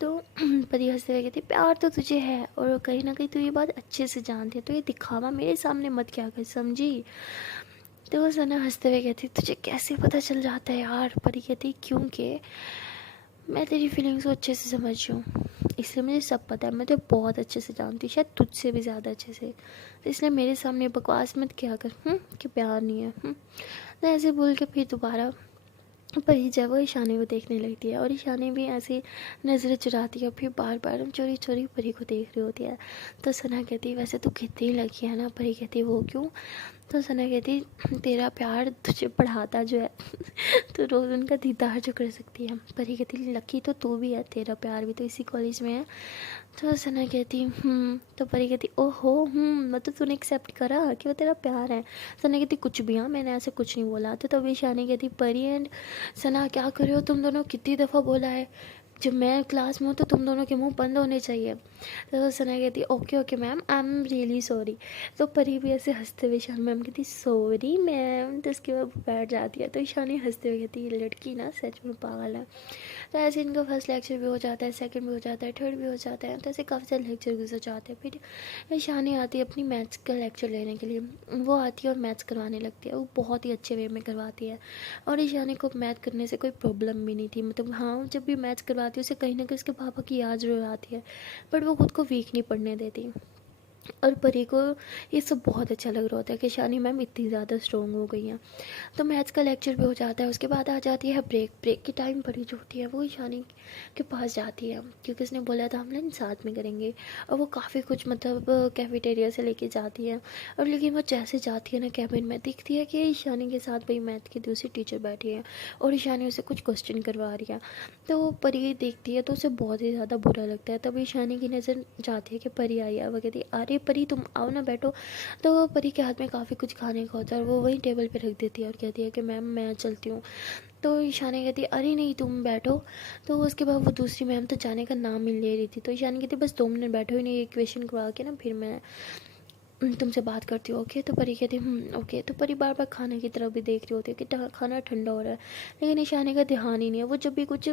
तो परी हंसते हुए कहती प्यार तो तुझे है और कहीं ना कहीं तू ये बात अच्छे से जानती है, तो ये दिखावा मेरे सामने मत क्या कर समझी। तो वो सना हंसते हुए कहती तुझे कैसे पता चल जाता है यार। परी कहती क्योंकि मैं तेरी फीलिंग्स को अच्छे से समझ रही हूँ, इसलिए मुझे सब पता है, मैं तो बहुत अच्छे से जानती हूँ, शायद तुझसे भी ज़्यादा अच्छे से। तो इसलिए मेरे सामने बकवास मत क्या कर कि प्यार नहीं है। तो ऐसे बोल के फिर दोबारा परी जब वो ईशानी को देखने लगती है और ईशानी भी ऐसी नज़रें चुराती है, फिर बार बार हम चोरी चोरी परी को देख रही होती है। तो सना कहती है वैसे तो कितनी लगी है ना। परी कहती है वो क्यों। तो सना कहती तेरा प्यार तुझे पढ़ाता जो है तो रोज़ उनका दीदार जो कर सकती है। परी कहती लकी तो तू भी है, तेरा प्यार भी तो इसी कॉलेज में है। तो सना कहती तो परी कहती ओहो मतलब तूने एक्सेप्ट करा कि वो तेरा प्यार है। सना कहती कुछ भी, हाँ मैंने ऐसे कुछ नहीं बोला। तो तभी शानी कहती परी एंड सना क्या कर रहे हो तुम दोनों, कितनी दफ़ा बोला है जब मैं क्लास में हूँ तो तुम दोनों के मुंह बंद होने चाहिए। तो सना कहती okay okay ma'am I am really sorry. तो परी भी ऐसे हंसते हुए ईशान मैम कहती सॉरी मैम। तो उसके बाद बैठ जाती है। तो ईशानी हंसते हुए कहती ये लड़की ना सच में पागल है। तो ऐसे इनका फर्स्ट लेक्चर भी हो जाता है, सेकंड भी हो जाता है, थर्ड भी हो जाता है। तो ऐसे काफ़ी सारे लेक्चर गुजर जाते हैं। फिर ईशानी आती है अपनी मैथ्स का लेक्चर लेने के लिए। वो आती है और मैथ्स करवाने लगती है, वो बहुत ही अच्छे वे में करवाती है। और ईशानी को मैथ करने से कोई प्रॉब्लम भी नहीं थी, मतलब हाँ जब भी मैथ्स करवाती है उसे कहीं ना कहीं उसके पापा की याद जरूर आती है, बट वो खुद को वीक नहीं पड़ने देती। और परी को ये सब बहुत अच्छा लग रहा होता है कि शानी मैम इतनी ज़्यादा स्ट्रॉन्ग हो गई हैं। तो मैथ्स का लेक्चर भी हो जाता है। उसके बाद आ जाती है ब्रेक। ब्रेक के टाइम परी जो होती है वो शानी के पास जाती है क्योंकि उसने बोला था हम लोग साथ में करेंगे। और वो काफ़ी कुछ मतलब कैफेटेरिया से लेके जाती है। और लेकिन वो जैसे जाती है ना कैबिन में, दिखती है कि ईशानी के साथ भाई मैथ की दूसरी टीचर बैठी है और ईशानी उसे कुछ क्वेश्चन करवा रही है। तो वो परी देखती है तो उसे बहुत ही ज़्यादा बुरा लगता है। तभी ईशानी की नज़र जाती है कि परी आई है। वो कहती है अरे परी तुम आओ ना बैठो। तो परी के हाथ में काफ़ी कुछ खाने का होता है और वो वहीं टेबल पे रख देती है और कहती है कि मैम मैं चलती हूँ। तो ईशानी कहती है अरे नहीं तुम बैठो। तो उसके बाद वो दूसरी मैम तो जाने का नाम ही ले रही थी। तो ईशानी कहती बस 2 मिनट बैठो ही नहीं, एक क्वेश्चन करवा के ना फिर मैं तुमसे बात करती हूँ। ओके। तो परी कहती ओके। तो परी बार बार खाने की तरफ भी देख रही होती है कि खाना ठंडा हो रहा है, लेकिन ईशानी का ध्यान ही नहीं है। वो जब भी कुछ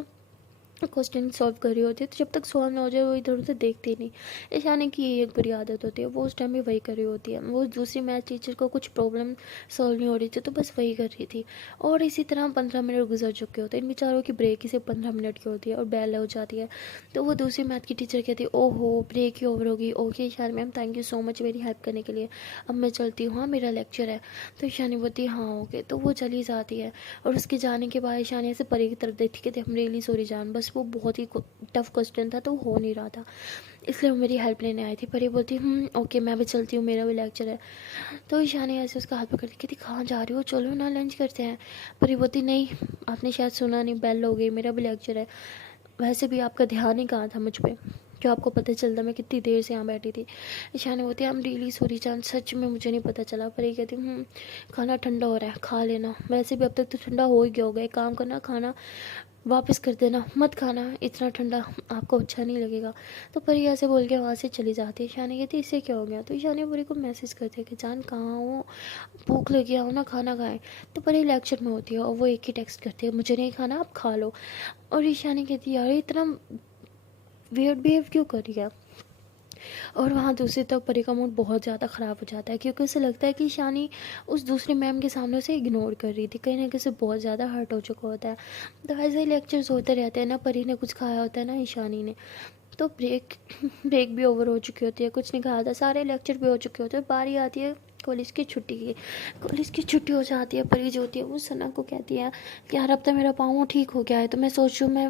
क्वेश्चन सॉल्व कर रही होती है तो जब तक सॉल्व ना हो जाए वो इधर उधर देखती नहीं। ईशानी की ये एक बुरी आदत होती है, वो उस टाइम भी वही कर रही होती है। वो दूसरी मैथ टीचर को कुछ प्रॉब्लम सॉल्व नहीं हो रही थी तो बस वही कर रही थी। और इसी तरह 15 मिनट गुजर चुके होते हैं। इन बेचारों की ब्रेक ही सिर्फ 15 मिनट की होती है और बेल हो जाती है। तो वो दूसरी मैथ की टीचर कहती है ओहो ब्रेक ही ओवर होगी। Okay Ishani ma'am thank you so much मेरी हेल्प करने के लिए, अब मैं चलती हूँ, हाँ मेरा लेक्चर है। तो ईशानी बोलती हाँ ओके। तो वो चली जाती है और उसके जाने के बाद ईशानी ऐसे परी की तरफ देखती कि हम रियली सॉरी जान, बस वो बहुत ही टफ क्वेश्चन था तो हो नहीं रहा था, इसलिए वो मेरी हेल्प लेने आई थी। परी बोलती ओके मैं भी चलती हूँ, मेरा भी लेक्चर है। तो ईशानी ऐसे उसका हाथ पकड़ती कहती कहाँ जा रही हो, चलो ना लंच करते हैं। परी बोलती नहीं आपने शायद सुना नहीं, बेल हो गई, मेरा भी लेक्चर है। वैसे भी आपका ध्यान ही कहाँ था मुझ पर, जो आपको पता चलता मैं कितनी देर से यहाँ बैठी थी। ईशानी होती है आई एम रियली सॉरी जान, सच में मुझे नहीं पता चला। पर ये कहती खाना ठंडा हो रहा है खा लेना, वैसे भी अब तक तो ठंडा हो ही गया होगा, एक काम करना खाना वापस कर देना, मत खाना इतना ठंडा, आपको अच्छा नहीं लगेगा। तो परी ऐसे बोल के वहाँ से चली जाती है। ईशानी कहती इससे क्या हो गया। तो ईशानी परी को मैसेज करती है कि जान कहाँ हो, भूख लगी हो ना खाना खाएं। तो परी लेक्चर में होती है और वो एक ही टेक्स्ट करती है मुझे नहीं खाना आप खा लो। और ईशानी कहती है यार इतना वियर्ड बिहेव क्यों कर रही है। और वहाँ दूसरी तरफ परी का मूड बहुत ज़्यादा ख़राब हो जाता है, क्योंकि उसे लगता है कि ईशानी उस दूसरी मैम के सामने उसे इग्नोर कर रही थी, कहीं ना कहीं उसे बहुत ज़्यादा हर्ट हो चुका होता है। तो ऐसे ही लेक्चर्स होते रहते हैं ना, परी ने कुछ खाया होता है ना ईशानी ने, तो ब्रेक भी ओवर हो चुकी होती है, कुछ नहीं खाया था, सारे लेक्चर भी हो चुके होते हैं, बारी आती है कॉलेज की छुट्टी की। कॉलेज की छुट्टी हो जाती है, परी जो होती है वो सना को कहती है कि यार अब तो मेरा पाँव ठीक हो गया है, तो मैं सोच रही हूँ मैं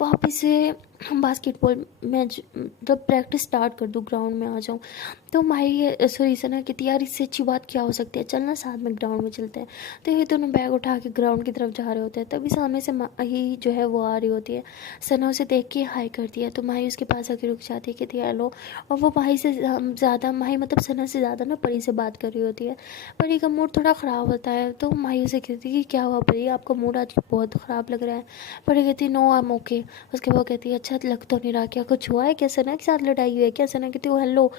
वापस से बास्केटबॉल मैच जब प्रैक्टिस स्टार्ट कर दूँ, ग्राउंड में आ जाऊँ। तो माही सॉरी सना कहती यार इससे अच्छी बात क्या हो सकती है, चलना साथ में ग्राउंड में चलते हैं। तो ये दोनों बैग उठा के ग्राउंड की तरफ जा रहे होते हैं, तभी सामने से माही जो है वो आ रही होती है। सना उसे देख के हाई करती है, तो माही उसके पास आके रुक जाती है, कहती है हेलो। और वो माही से ज़्यादा, माही मतलब सना से ज़्यादा ना परी से बात कर रही होती है। परी का मूड थोड़ा ख़राब होता है, तो माही उसे कहती है कि क्या हुआ परी, आपका मूड आज बहुत ख़राब लग रहा है। परी कहती है नो आई एम ओके। उसके बाद कहती है अच्छा लग तो नहीं रहा, क्या कुछ हुआ है क्या, सना के साथ लड़ाई हुई है क्या। सना कहती है हेलो,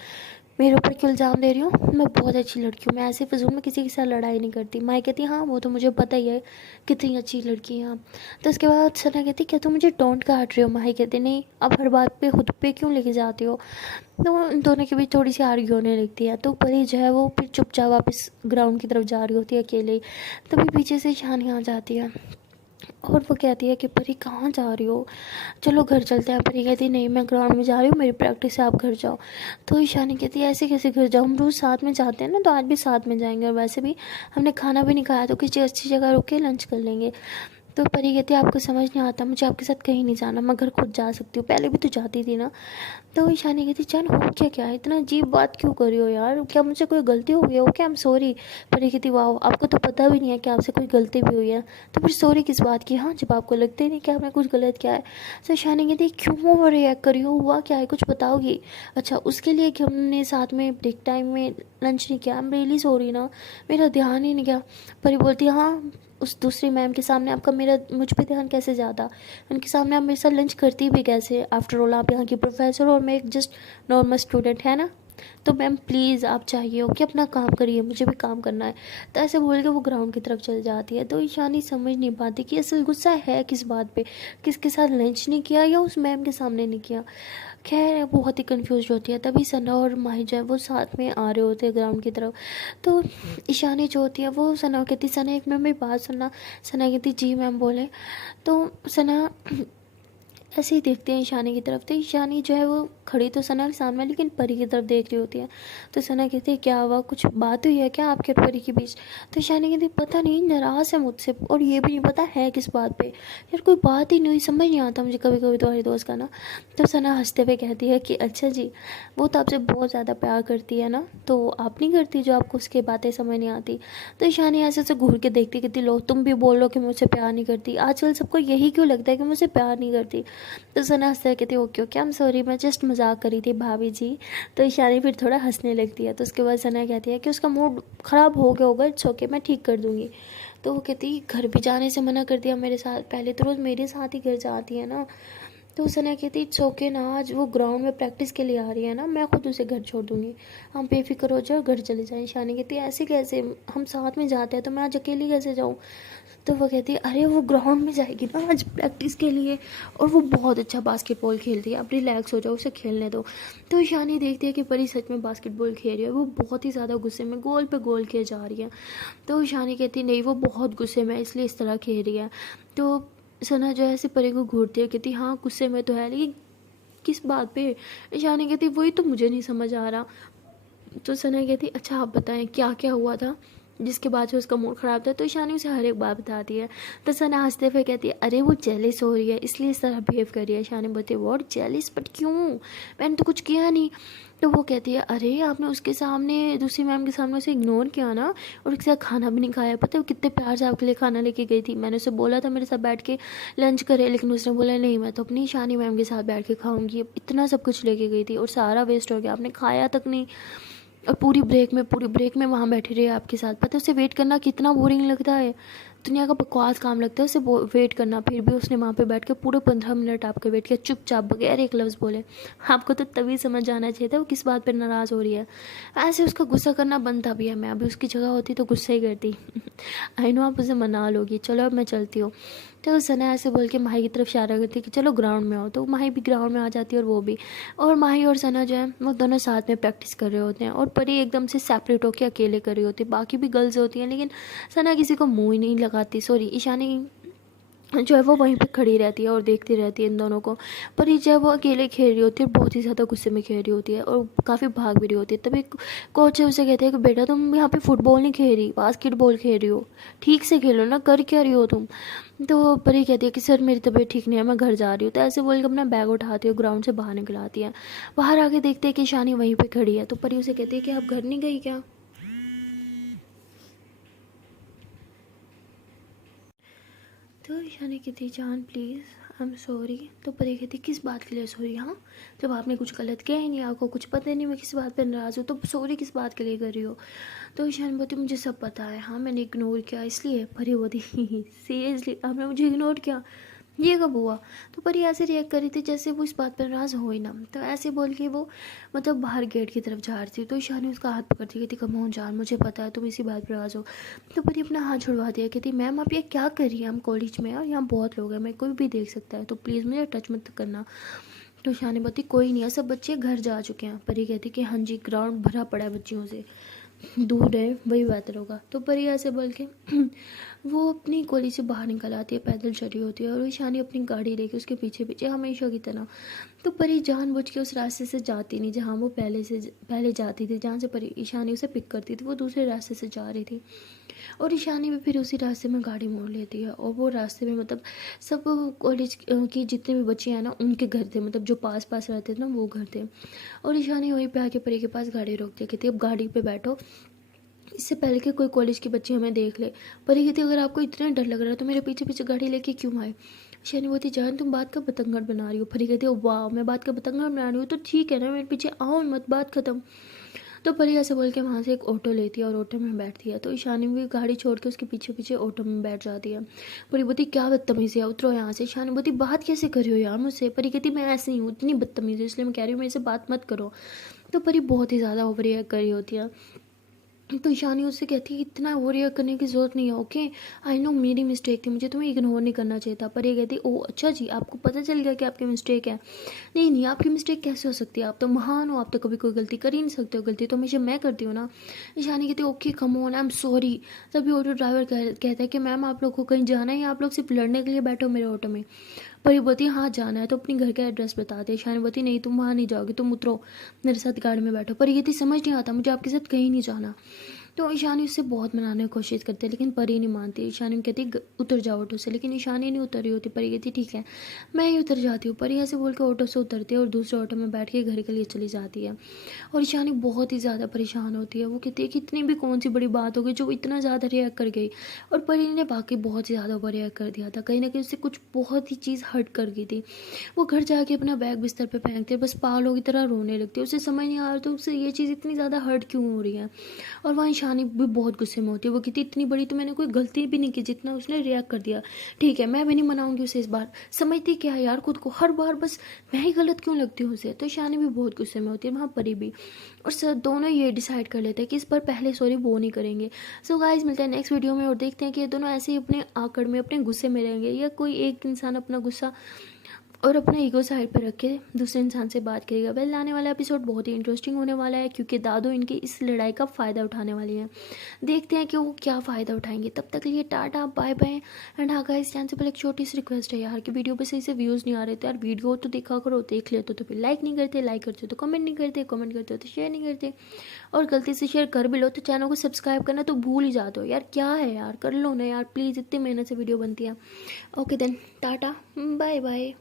मेरे ऊपर क्यों इल्ज़ाम दे रही हूँ, मैं बहुत अच्छी लड़की हूँ, मैं ऐसे फिजूल में किसी के साथ लड़ाई नहीं करती। माई कहती हाँ वो तो मुझे पता ही है कितनी अच्छी लड़की है आप। तो उसके बाद सना कहती क्या तुम मुझे डोंट काट रही हो। माही कहती नहीं, अब हर बात पे खुद पे क्यों लेके जाती हो। तो इन दोनों के बीच थोड़ी सी आर्ग्यू होने लगती है, तो परी जो है वो फिर चुपचाप वापस ग्राउंड की तरफ जा रही होती है अकेले ही। तभी पीछे से शानी आ जाती है और वो कहती है कि परी कहाँ जा रही हो, चलो घर चलते हैं। परी कहती है नहीं मैं ग्राउंड में जा रही हूँ, मेरी प्रैक्टिस है, आप घर जाओ। तो ईशानी कहती है ऐसे कैसे घर जाओ, हम रोज़ साथ में जाते हैं ना, तो आज भी साथ में जाएंगे, और वैसे भी हमने खाना भी नहीं खाया, तो किसी अच्छी जगह रुक के लंच कर लेंगे। तो परी कहती है आपको समझ नहीं आता, मुझे आपके साथ कहीं नहीं जाना, मैं घर खुद जा सकती हूँ, पहले भी तो जाती थी ना। तो ईशानी कहती जान हो क्या, क्या है इतना अजीब बात क्यों कर रही हो यार, क्या मुझसे कोई गलती हो गई है, ओके आई एम सॉरी। परी कहती वाह आपको तो पता भी नहीं है कि आपसे कोई गलती भी हुई है, तो फिर सॉरी किस बात की, हाँ जब आपको लगता ही नहीं कि आपने कुछ गलत किया है। तो ईशानी कहती क्यों ओवर रिएक्ट करी हो, हुआ क्या है कुछ बताओगी। अच्छा उसके लिए कि हमने साथ में ब्रेक टाइम में लंच नहीं किया, आई एम रियली सॉरी ना, मेरा ध्यान ही नहीं गया। परी बोलती हाँ उस दूसरी मैम के सामने आपका मेरा मुझ पे ध्यान कैसे ज़्यादा, उनके सामने आप मेरे साथ लंच करती भी कैसे, आफ्टर ऑल आप यहाँ की प्रोफेसर और मैं एक जस्ट नॉर्मल स्टूडेंट है ना। तो मैम प्लीज़ आप चाहिए हो कि अपना काम करिए, मुझे भी काम करना है। तो ऐसे बोल के वो ग्राउंड की तरफ चल जाती है। तो ईशानी समझ नहीं पाती कि असल गुस्सा है किस बात पे, किसके साथ लंच नहीं किया या उस मैम के सामने नहीं किया। खैर बहुत ही कंफ्यूज होती है। तभी सना और माही जो है वो साथ में आ रहे होते हैं ग्राउंड की तरफ। तो ईशानी जो होती है वो सना को कहती सना एक मिनट मेरी बात सुनना। सना कहती जी मैम बोले। तो सना ऐसे ही देखते हैं ईशानी की तरफ। तो ईशानी जो है वो खड़ी तो सना के सामने लेकिन परी की तरफ देख रही होती है। तो सना कहती है क्या हुआ, कुछ बात हुई है क्या आपके और परी के बीच। तो ईशानी कहती पता नहीं, नाराज़ है मुझसे और ये भी नहीं पता है किस बात पे, यार कोई बात ही नहीं हुई, समझ नहीं आता मुझे कभी कभी तुम्हारी दोस्त का ना। तो सना हंसते हुए कहती है कि अच्छा जी वो तो आपसे बहुत ज़्यादा प्यार करती है ना, तो आप नहीं करती जो आपको उसकी बातें समझ नहीं आती। तो ईशानी ऐसे से घूर के देखती कहती लो तुम भी बोल लो कि मुझसे प्यार नहीं करती, आजकल सबको यही क्यों लगता है कि मुझसे प्यार नहीं करती। तो सना हंसते कहती okay okay I am sorry, मैं जस्ट मजाक करी थी भाभी जी। तो ईशानी फिर थोड़ा हंसने लगती है। तो उसके बाद सना कहती है कि उसका मूड ख़राब हो गया होगा, इट्स ओके मैं ठीक कर दूँगी। तो वो कहती घर भी जाने से मना कर दिया मेरे साथ, पहले तो रोज़ मेरे साथ ही घर जाती है ना। तो सना कहती इट्स ओके ना, आज वो ग्राउंड में प्रैक्टिस के लिए आ रही है ना, मैं खुद उसे घर छोड़ दूँगी, हम बेफिक्र हो जाओ घर चले जाएँ। ईशानी कहती है ऐसे कैसे, हम साथ में जाते हैं तो मैं आज अकेली कैसे जाऊँ। तो वो कहती है अरे वो ग्राउंड में जाएगी ना आज प्रैक्टिस के लिए, और वो बहुत अच्छा बास्केटबॉल खेलती है, अब रिलैक्स हो जाओ उसे खेलने दो। तो ईशानी देखती है कि परी सच में बास्केटबॉल खेल रही है, वो बहुत ही ज़्यादा गुस्से में गोल पे गोल किए जा रही है। तो ईशानी कहती नहीं वो बहुत गुस्से में इसलिए इस तरह खेल रही है। तो सना जो है ऐसे परी को घूरती है, कहती हाँ गुस्से में तो है लेकिन किस बात पे। ईशानी कहती वही तो मुझे नहीं समझ आ रहा। तो सना कहती अच्छा आप बताएं क्या क्या हुआ था जिसके बाद से उसका मूड ख़राब था। तो ईशानी उसे हर एक बात बताती है। तो सना हंसते हुए कहती है अरे वो जेलिस हो रही है इसलिए इस तरह बिहेव कर रही है। ईशानी बोलती है व्हाट जेलिस, बट क्यों, मैंने तो कुछ किया नहीं। तो वो कहती है अरे आपने उसके सामने दूसरी मैम के सामने उसे इग्नोर किया ना, और उसके साथ खाना भी नहीं खाया, पता है वो कितने प्यार से आपके लिए खाना लेके गई थी, मैंने उसे बोला था मेरे साथ बैठ के लंच करे, लेकिन उसने बोला नहीं मैं तो अपनी ईशानी मैम के साथ बैठ के खाऊंगी। इतना सब कुछ लेके गई थी और सारा वेस्ट हो गया, आपने खाया तक नहीं, और पूरी ब्रेक में वहाँ बैठी रही आपके साथ। पता है उसे वेट करना कितना बोरिंग लगता है, दुनिया का बकवास काम लगता है उसे वेट करना, फिर भी उसने वहाँ पे बैठ के पूरे 15 मिनट आपका वेट किया चुपचाप बगैर एक लफ्ज़ बोले। आपको तो तभी समझ जाना चाहिए था वो किस बात पर नाराज़ हो रही है। ऐसे उसका गुस्सा करना बनता भी है, मैं अभी उसकी जगह होती तो गुस्सा ही करती। आई नो आप उसे मना लोगी, चलो अब मैं चलती हूँ। तो सना ऐसे बोल के माही की तरफ इशारा करती है कि चलो ग्राउंड में आओ। तो माही भी ग्राउंड में आ जाती है और वो भी, और माही और सना जो है वो दोनों साथ में प्रैक्टिस कर रहे होते हैं और परी एकदम से सेपरेट होकर अकेले कर रही होती है। बाकी भी गर्ल्स होती हैं लेकिन सना किसी को मुँह ही नहीं लगाती, सॉरी ईशानी जो है वो वहीं पे खड़ी रहती है और देखती रहती है इन दोनों को। पर ये जब वो अकेले खेल रही होती है, बहुत ही ज़्यादा गुस्से में खेल रही होती है और काफ़ी भाग भी रही होती है, तभी कोच है उसे कहते हैं कि बेटा तुम यहाँ पे फुटबॉल नहीं खेल रही, बास्केटबॉल खेल रही हो, ठीक से खेलो ना, कर क्या रही हो तुम। तो परी कहती है कि सर मेरी तबीयत ठीक नहीं है, मैं घर जा रही हूँ। तो ऐसे बोल के अपना बैग उठाती है, ग्राउंड से बाहर निकल आती है। बाहर आके देखते हैं कि ईशानी वहीं पर खड़ी है। तो परी उसे कहती है कि आप घर नहीं गई क्या। तो ईशानी कहती जान प्लीज़ आई एम सॉरी। तो परी कहती किस बात के लिए सॉरी, हाँ जब आपने कुछ गलत किया ही नहीं, आपको कुछ पता ही नहीं मैं किस बात पर नाराज़ हूँ, तो सॉरी किस बात के लिए कर रही हो। तो ईशानी बोलती मुझे सब पता है, हाँ मैंने इग्नोर किया इसलिए। परी बोलती सीरियसली आपने मुझे इग्नोर किया, ये कब हुआ। तो परी ऐसे रिएक्ट कर रही थी जैसे वो इस बात पर नाराज़ हो ही ना। तो ऐसे बोल के वो मतलब बाहर गेट की तरफ जा रही थी। तो ईशानी उसका हाथ पकड़ती कहती कम ऑन जान, मुझे पता है तुम इसी बात पर नाराज़ हो। तो परी अपना हाथ छुड़वा दिया, कहती मैम आप ये क्या कर रही हैं, हम कॉलेज में और यहाँ बहुत लोग हैं, मैं कोई भी देख सकता है, तो प्लीज़ मुझे टच मत करना। तो ईशानी बोलती कोई नहीं है, सब बच्चे घर जा चुके हैं। परी कहती कि हाँ जी ग्राउंड भरा पड़ा है बच्चियों से, दूर है वही बेहतर होगा। तो परी ऐसे बोल के वो अपनी गली से बाहर निकल आती है, पैदल चली होती है और ईशानी अपनी गाड़ी लेके उसके पीछे पीछे हमेशा की तरह। तो परी जानबूझ के उस रास्ते से जाती नहीं जहाँ वो पहले जाती थी, जहाँ से परी ईशानी उसे पिक करती थी, वो दूसरे रास्ते से जा रही थी। और ईशानी भी फिर उसी रास्ते में गाड़ी मोड़ लेती है और वो रास्ते में मतलब सब कॉलेज की जितने भी बच्चे हैं ना उनके घर थे, मतलब जो पास पास रहते थे ना वो घर थे। और ईशानी वहीं पे आके परी के पास गाड़ी रोक दी, कहती अब गाड़ी पे बैठो, इससे पहले कि कोई कॉलेज की बच्ची हमें देख ले। परी कहती अगर आपको इतना डर लग रहा है तो मेरे पीछे पीछे गाड़ी लेके क्यों आए। ईशानी बोलती जान तुम बात का बतंगड़ बना रही हो। परी कहती वाह मैं बात का बतंगड़ बना रही हूँ, तो ठीक है ना मेरे पीछे आओ मत, बात खत्म। तो परी ऐसे बोल के वहाँ से एक ऑटो लेती है और ऑटो में बैठती है। तो ईशानी भी गाड़ी छोड़ के उसके पीछे पीछे ऑटो में बैठ जाती है। परी बोलती क्या बदतमीज़ी है, उतरो यहाँ से। ईशानी बोलती बात कैसे कर रही हो यार मुझसे। परी कहती मैं ऐसे ही हूँ, इतनी बदतमीज़ी इसलिए मैं कह रही हूँ मेरे से बात मत करो। तो परी बहुत ही ज़्यादा ओवर रिएक्ट कर रही होती है। तो ईशानी उससे कहती है इतना ओवर रिएक्ट करने की ज़रूरत नहीं है, ओके आई नो मेरी मिस्टेक थी, मुझे तुम्हें इग्नोर नहीं करना चाहिए था। पर ये कहती ओ अच्छा जी आपको पता चल गया कि आपकी मिस्टेक है। नहीं नहीं आपकी मिस्टेक कैसे हो सकती है, आप तो महान हो, आप तो कभी कोई गलती कर ही नहीं सकते हो, गलती तो हमेशा मैं करती हूँ ना। ईशानी कहती है okay come on I am sorry. तभी ऑटो ड्राइवर कहता है कि मैम आप लोग को कहीं जाना है या आप लोग सिर्फ लड़ने के लिए बैठो मेरे ऑटो में। परी बोलती हाँ जाना है, तो अपनी घर का एड्रेस बता दे। ईशानी बोलती नहीं तुम वहाँ नहीं जाओगी, तुम उतरो मेरे साथ गाड़ी में बैठो। परी कहती समझ नहीं आता मुझे आपके साथ कहीं नहीं जाना। तो ईशानी उससे बहुत मनाने की कोशिश करती है लेकिन परी नहीं मानती। ईशानी कहती उतर जाओ ऑटो से, लेकिन ईशानी नहीं उतर रही होती। परी कहती ठीक है मैं ही उतर जाती हूँ। परी ऐसे बोल के ऑटो से उतरती है और दूसरे ऑटो में बैठ के घर के लिए चली जाती है। और ईशानी बहुत ही ज़्यादा परेशान होती है, वो कहती है कि इतनी भी कौन सी बड़ी बात हो गई जो इतना ज़्यादा रिएक्ट कर गई। और परी ने वाकई बहुत ही ज़्यादा ओवर रिएक्ट कर दिया था, कहीं ना कहीं उससे कुछ बहुत ही चीज़ हर्ट कर गई थी। वो घर जाके अपना बैग बिस्तर पे फेंकती है, बस पागलों की तरह रोने लगती है। उसे समझ नहीं आ रहा तो उससे ये चीज़ इतनी ज़्यादा हर्ट क्यों हो रही है। और वहाँ ईशानी भी बहुत गुस्से में होती है, वो कहती इतनी बड़ी तो मैंने कोई गलती भी नहीं की जितना उसने रिएक्ट कर दिया। ठीक है मैं भी नहीं मनाऊंगी उसे इस बार। समझती क्या है यार खुद को, हर बार बस मैं ही गलत क्यों लगती हूँ उसे। तो ईशानी भी बहुत गुस्से में होती है, वहाँ परी भी। और सर दोनों ये डिसाइड कर लेते हैं कि इस पर पहले सॉरी वो नहीं करेंगे। सो गाइस मिलते हैं नेक्स्ट वीडियो में और देखते हैं कि ये दोनों ऐसे ही अपने आकड़ में अपने गुस्से में रहेंगे या कोई एक इंसान अपना गुस्सा और अपना ईगो साइड पर रख के दूसरे इंसान से बात करेगा। वेल आने वाला एपिसोड बहुत ही इंटरेस्टिंग होने वाला है क्योंकि दादू इनकी इस लड़ाई का फ़ायदा उठाने वाली है। देखते हैं कि वो क्या फ़ायदा उठाएंगे। तब तक के लिए टाटा बाय बाय। एंड हाँ गाइस चैनल से पहले एक छोटी सी रिक्वेस्ट है यार कि वीडियो पे सही से व्यूज़ नहीं आ रहे थे यार, वीडियो तो देखा करो, देख लेते तो फिर लाइक नहीं करते, लाइक करते तो कमेंट नहीं करते, कमेंट करते हो तो शेयर नहीं करते, और गलती से शेयर कर भी लो तो चैनल को सब्सक्राइब करना तो भूल ही जाते हो यार। क्या है यार कर लो ना यार प्लीज़, इतनी मेहनत से वीडियो बनती है। Okay then ta-ta bye bye.